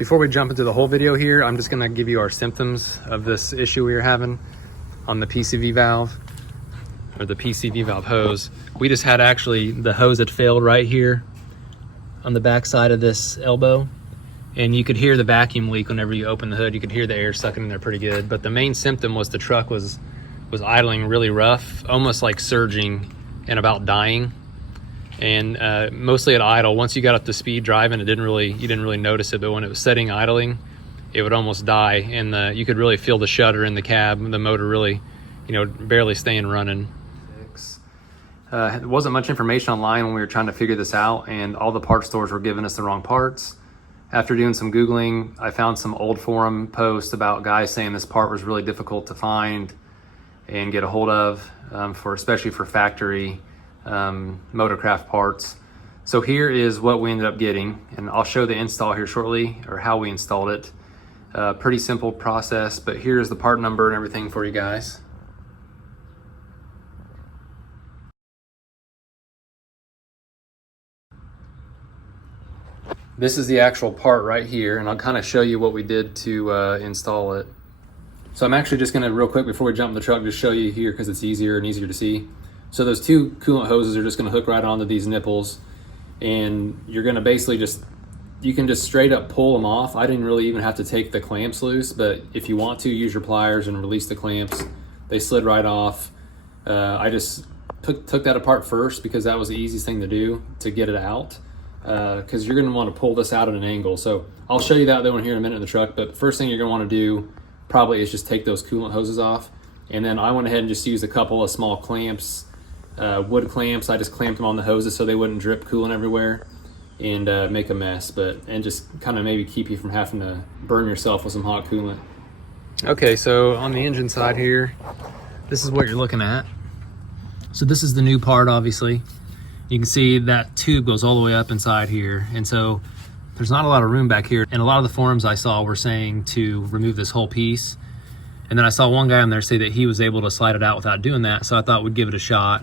Before we jump into the whole video here, I'm just gonna give you our symptoms of this issue we were having on the PCV valve, or the PCV valve hose. We just had actually, the hose had failed right here on the back side of this elbow, and you could hear the vacuum leak whenever you open the hood. You could hear the air sucking in there pretty good, but the main symptom was the truck was idling really rough, almost like surging and about dying. And mostly at idle, once you got up to speed driving, you didn't really notice it, but when it was setting idling, it would almost die, and you could really feel the shudder in the cab, the motor really, barely staying running. There wasn't much information online when we were trying to figure this out, and all the parts stores were giving us the wrong parts. After doing some Googling, I found some old forum posts about guys saying this part was really difficult to find and get a hold of, especially for factory motorcraft parts. So here is what we ended up getting, and I'll show the install here shortly, or how we installed it. Pretty simple process, but here's the part number and everything for you guys. This is the actual part right here, and I'll kind of show you what we did to install it. So I'm actually just gonna, real quick before we jump in the truck, just show you here because it's easier and easier to see. So those two coolant hoses are just gonna hook right onto these nipples, and you're gonna basically you can just straight up pull them off. I didn't really even have to take the clamps loose, but if you want to, use your pliers and release the clamps. They slid right off. I just took that apart first because that was the easiest thing to do to get it out. Because you're gonna want to pull this out at an angle. So I'll show you that though in here in a minute in the truck, but first thing you're gonna want to do probably is just take those coolant hoses off. And then I went ahead and just used a couple of small clamps, wood clamps. I just clamped them on the hoses so they wouldn't drip coolant everywhere and make a mess, and just kind of maybe keep you from having to burn yourself with some hot coolant. Okay, so on the engine side here, this is what you're looking at. So this is the new part, obviously. You can see that tube goes all the way up inside here, and so there's not a lot of room back here. And a lot of the forums I saw were saying to remove this whole piece. And then I saw one guy on there say that he was able to slide it out without doing that, so I thought we'd give it a shot.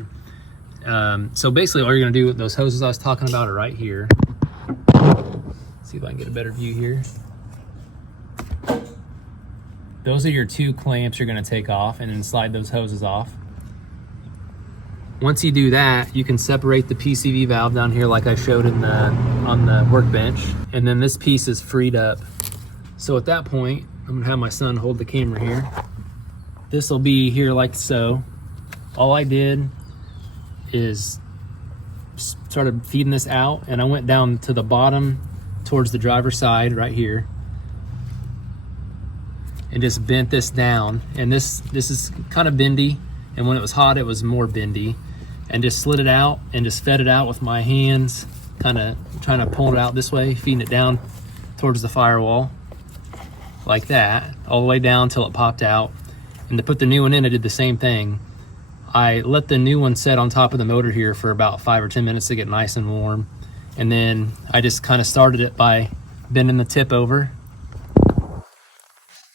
So basically all you're gonna do with those hoses I was talking about are right here. Let's see if I can get a better view here. Those are your two clamps you're gonna take off and then slide those hoses off. Once you do that, you can separate the PCV valve down here like I showed on the workbench, and then this piece is freed up. So at that point, I'm gonna have my son hold the camera here. This will be here like so. All I did is started feeding this out, and I went down to the bottom towards the driver's side right here and just bent this down. And this is kind of bendy, and when it was hot it was more bendy, and just slid it out and just fed it out with my hands, kind of trying to pull it out this way, feeding it down towards the firewall like that, all the way down until it popped out. And to put the new one in, I did the same thing. I let the new one set on top of the motor here for about 5 or 10 minutes to get nice and warm, and then I just kind of started it by bending the tip over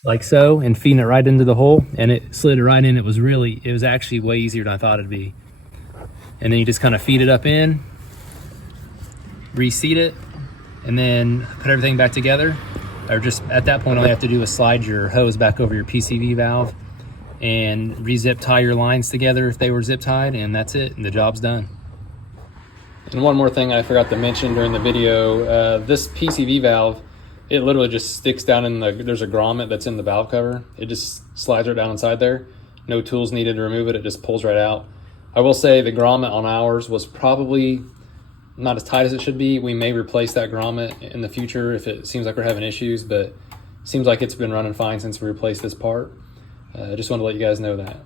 like so and feeding it right into the hole, and it slid it right in. It was actually way easier than I thought it'd be. And then you just kind of feed it up in, reseat it, and then put everything back together. Or just at that point, all you have to do is slide your hose back over your PCV valve and re-zip tie your lines together if they were zip tied, and that's it, and the job's done. And one more thing I forgot to mention during the video, this PCV valve, it literally just sticks down in there's a grommet that's in the valve cover. It just slides right down inside there. No tools needed to remove it, it just pulls right out. I will say the grommet on ours was probably not as tight as it should be. We may replace that grommet in the future if it seems like we're having issues, but it seems like it's been running fine since we replaced this part. I just wanted to let you guys know that.